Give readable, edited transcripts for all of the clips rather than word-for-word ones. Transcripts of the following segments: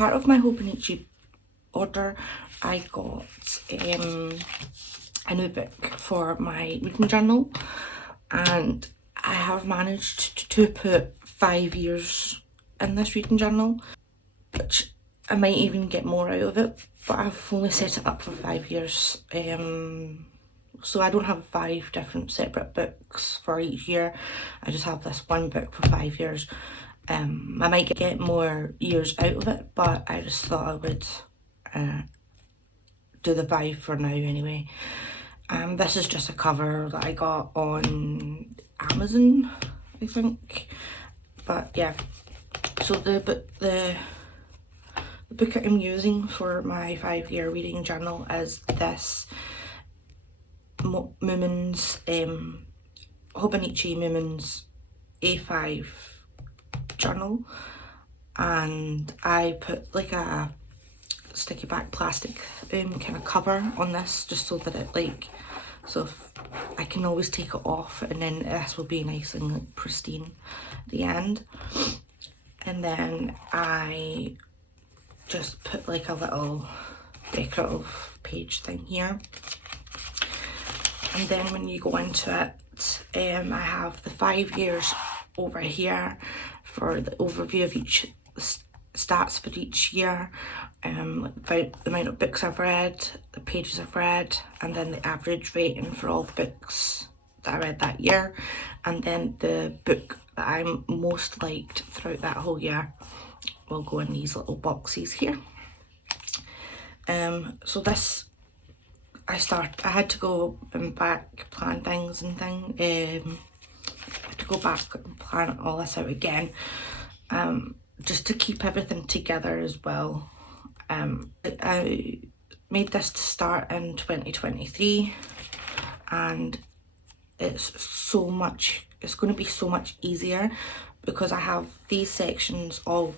part of my Hobonichi order, I got a new book for my reading journal, and I have managed to put 5 years in this reading journal, which I might even get more out of it, but I've only set it up for 5 years. So I don't have 5 different separate books for each year. I just have this one book for 5 years. I might get more years out of it, but I just thought I would do the 5 for now anyway. This is just a cover that I got on Amazon, I think. But yeah, so the book I'm using for my 5-year reading journal is this Moomins, Hobonichi Moomins A5 journal, and I put like a sticky back plastic kind of cover on this, just so that it so if I can always take it off, and then this will be nice and pristine at the end. And then I just put like a little decorative page thing here. And then when you go into it, I have the 5 years over here for the overview of each stats for each year, about the amount of books I've read, the pages I've read, and then the average rating for all the books that I read that year, and then the book that I most liked throughout that whole year will go in these little boxes here. So this, I had to go back, plan things and things. I had to go back and plan all this out again, just to keep everything together as well. I made this to start in 2023, and it's going to be so much easier because I have these sections all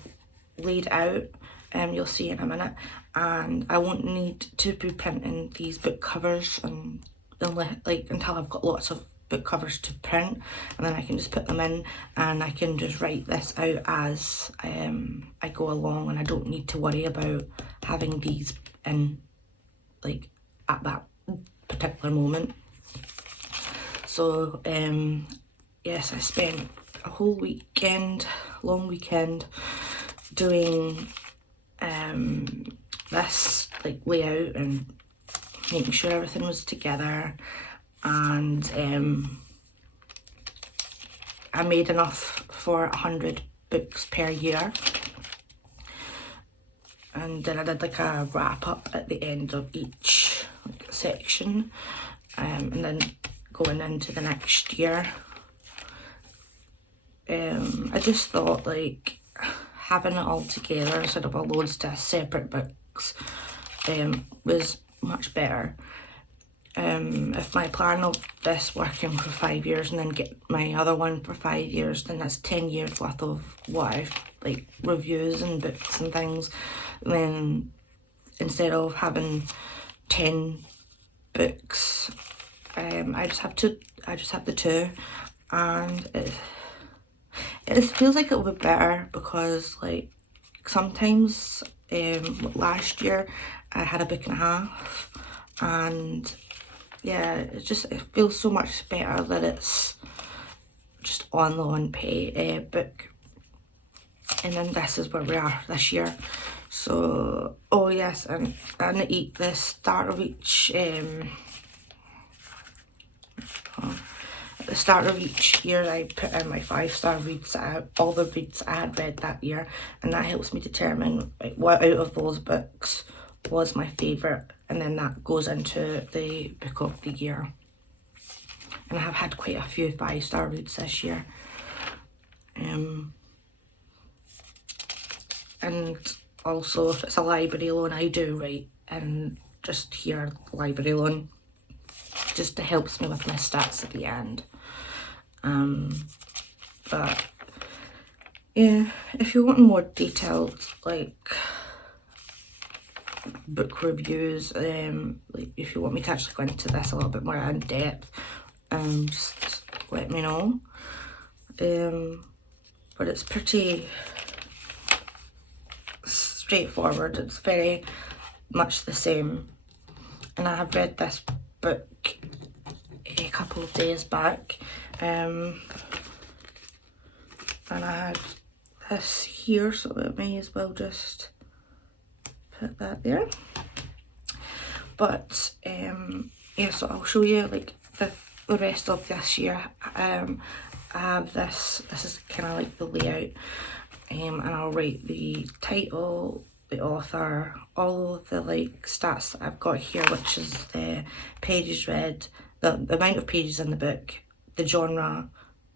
laid out, you'll see in a minute, and I won't need to be printing these book covers until I've got lots of book covers to print, and then I can just put them in and I can just write this out as I go along, and I don't need to worry about having these in at that particular moment. So yes, I spent a whole long weekend doing this layout and making sure everything was together, and I made enough for 100 books per year, and then I did a wrap up at the end of each section, and then going into the next year, I just thought having it all together instead of loads of separate books was much better. If my plan of this working for 5 years and then get my other one for 5 years, then that's 10 years worth of what I've reviews and books and things. And then instead of having 10 books, I just have the 2, and it just feels like it'll be better because sometimes last year I had a book and a half, and yeah, it feels so much better that it's just on the one book. And then this is where we are this year. So, oh yes, and at the start of each at the start of each year, I put in my 5-star reads, all the reads I had read that year, and that helps me determine what out of those books was my favourite, and then that goes into the book of the year. And I have had quite a few 5-star reads this year. And also, if it's a library loan, I do write and just here library loan, just it helps me with my stats at the end. But yeah, if you want more detailed book reviews, if you want me to actually go into this a little bit more in depth, just let me know. But it's pretty straightforward. It's very much the same. And I have read this book a couple of days back, and I had this here, so I may as well just put that there. But yeah, so I'll show you like the rest of this year. I have this is kind of like the layout, and I'll write the title, the author, all of the like stats that I've got here, which is the pages read, the amount of pages in the book, the genre,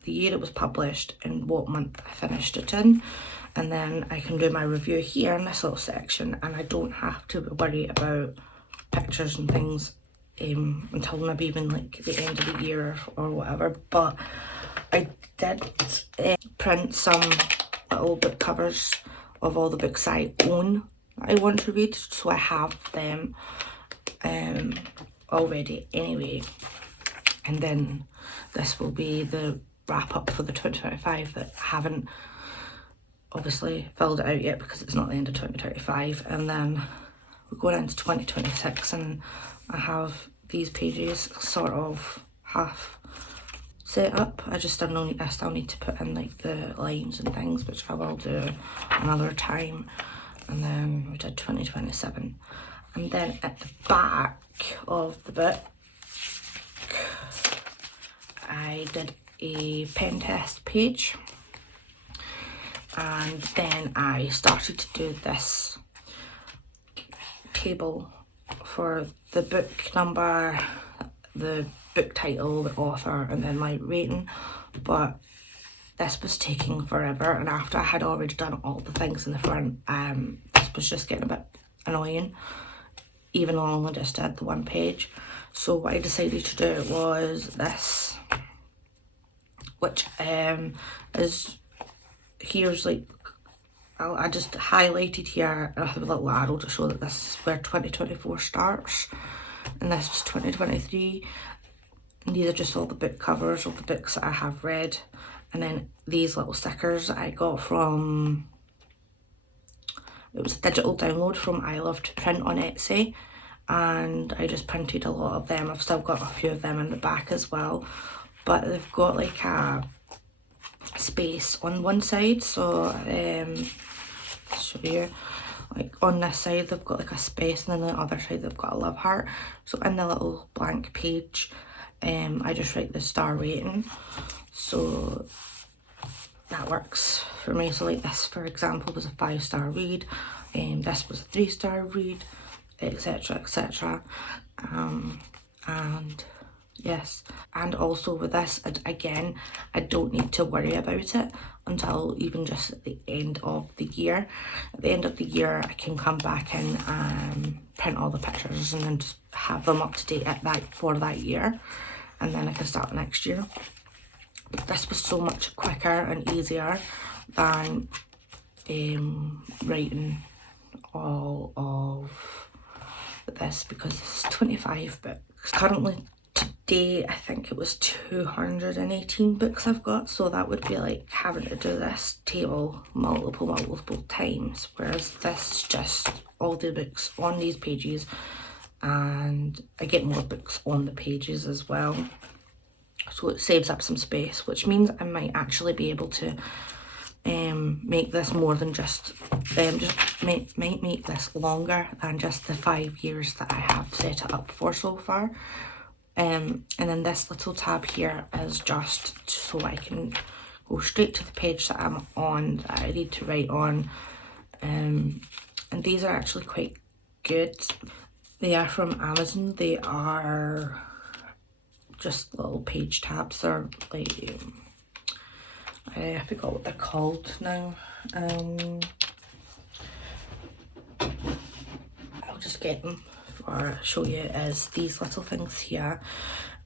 the year it was published, and what month I finished it in. And then I can do my review here in this little section, and I don't have to worry about pictures and things until maybe even like the end of the year or whatever. But I did print some little book covers of all the books I own that I want to read, so I have them already anyway. And then this will be the wrap up for the 2025 that I haven't obviously filled it out yet because it's not the end of 2025. And then we're going into 2026, and I have these pages sort of half set up. I still need to put in like the lines and things, which I will do another time. And then we did 2027. And then at the back of the book, I did a pen test page, and then I started to do this table for the book number, the book title, the author, and then my rating. But this was taking forever, and after I had already done all the things in the front, this was just getting a bit annoying, even though I only just did the one page. So what I decided to do was this, which is, here's like, I just highlighted here, I have a little arrow to show that this is where 2024 starts, and this was 2023. And these are just all the book covers of the books that I have read. And then these little stickers I got from, it was a digital download from I Love to Print on Etsy, and I just printed a lot of them. I've still got a few of them in the back as well, but they've got like a space on one side, so I'll show you, like on this side they've got like a space, and then the other side they've got a love heart. So in the little blank page, I just write the star rating, so that works for me. So like this, for example, was a 5-star read, this was a 3-star read, etc, etc. And yes, and also with this, again, I don't need to worry about it until even just at the end of the year. At the end of the year, I can come back in and print all the pictures and then just have them up to date for that year, and then I can start next year. But this was so much quicker and easier than writing all of this, because this is 25 books. Currently today, I think it was 218 books I've got, so that would be like having to do this table multiple times, whereas this is just all the books on these pages, and I get more books on the pages as well, so it saves up some space, which means I might actually be able to make this more than just make this longer than just the 5 years that I have set it up for so far. And then this little tab here is just so I can go straight to the page that I'm on, that I need to write on. And these are actually quite good. They are from Amazon. They are just little page tabs. They're like, I forgot what they're called now. I'll just get them for show you, is these little things here.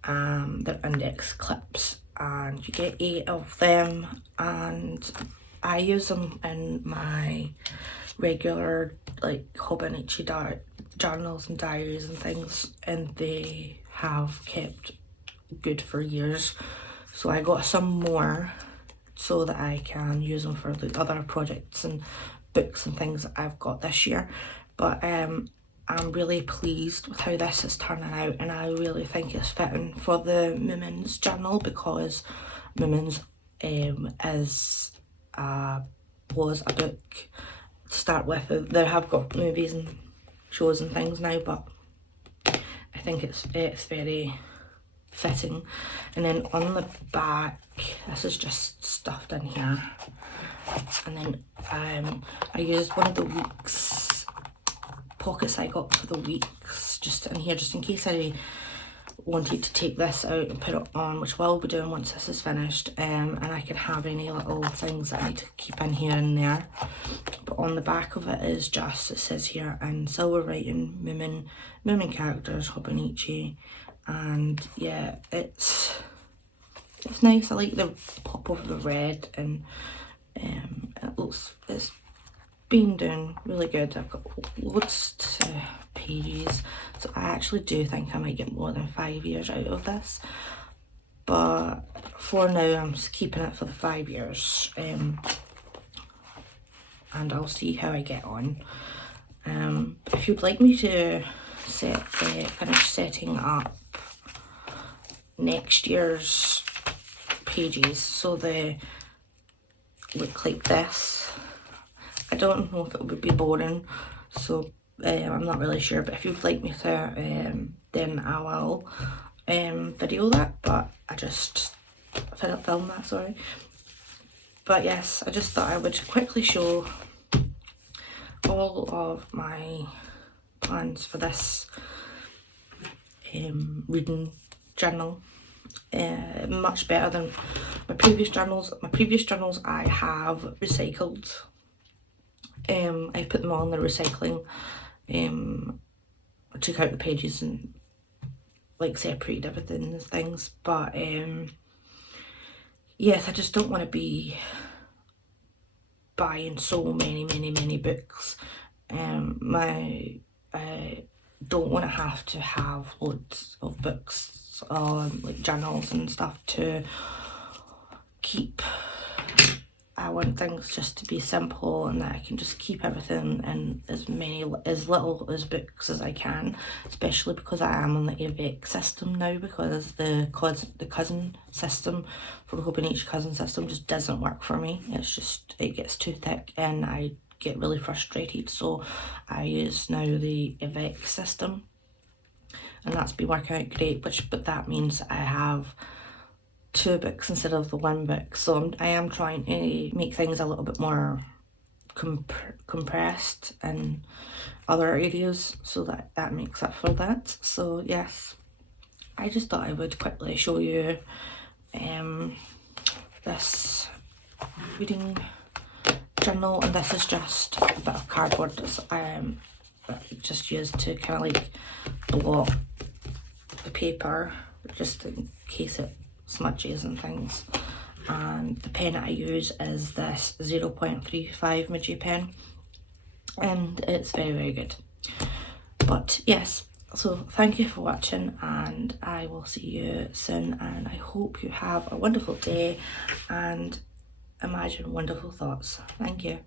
They're index clips, and you get 8 of them, and I use them in my regular like Hobonichi journals and diaries and things, and they have kept good for years. So I got some more so that I can use them for the other projects and books and things that I've got this year, but I'm really pleased with how this is turning out, and I really think it's fitting for the Moomins journal, because Moomins was a book to start with. They have got movies and shows and things now, but I think it's very fitting. And then on the back, this is just stuffed in here, and then I used one of the week's pockets I got for the weeks just in here, just in case I wanted to take this out and put it on, which we'll be doing once this is finished, and I can have any little things that I need to keep in here and there. But on the back of it is just, it says here in silver writing, Moomin characters, Hobonichi, and yeah, it's nice. I like the pop of the red, and it's been doing really good. I've got loads of pages, so I actually do think I might get more than 5 years out of this, but for now I'm just keeping it for the 5 years, and I'll see how I get on. If you'd like me to finish setting up next year's pages so they look like this, I don't know if it would be boring, so I'm not really sure, but if you'd like me to, then I will video that, but I just film that, sorry. But yes, I just thought I would quickly show all of my plans for this reading journal. Much better than my previous journals. My previous journals I have recycled. I put them all in the recycling. I took out the pages and like separated everything and things, but yes, I just don't want to be buying so many books. I don't want to have loads of books, like journals and stuff to keep. I want things just to be simple, and that I can just keep everything in as little as books as I can, especially because I am on the A5 system now, because the cousin system for the Hobonichi cousin system just doesn't work for me. It gets too thick and I get really frustrated, so I use now the A5 system, and that's been working out great, but that means I have 2 books instead of the 1 book, so I am trying to make things a little bit more compressed in other areas, so that makes up for that. So yes, I just thought I would quickly show you this reading journal, and this is just a bit of cardboard that I just used to kind of like block the paper, just in case it smudges and things. And the pen I use is this 0.35 Migi pen, and it's very good. But yes, so thank you for watching, and I will see you soon, and I hope you have a wonderful day and imagine wonderful thoughts. Thank you.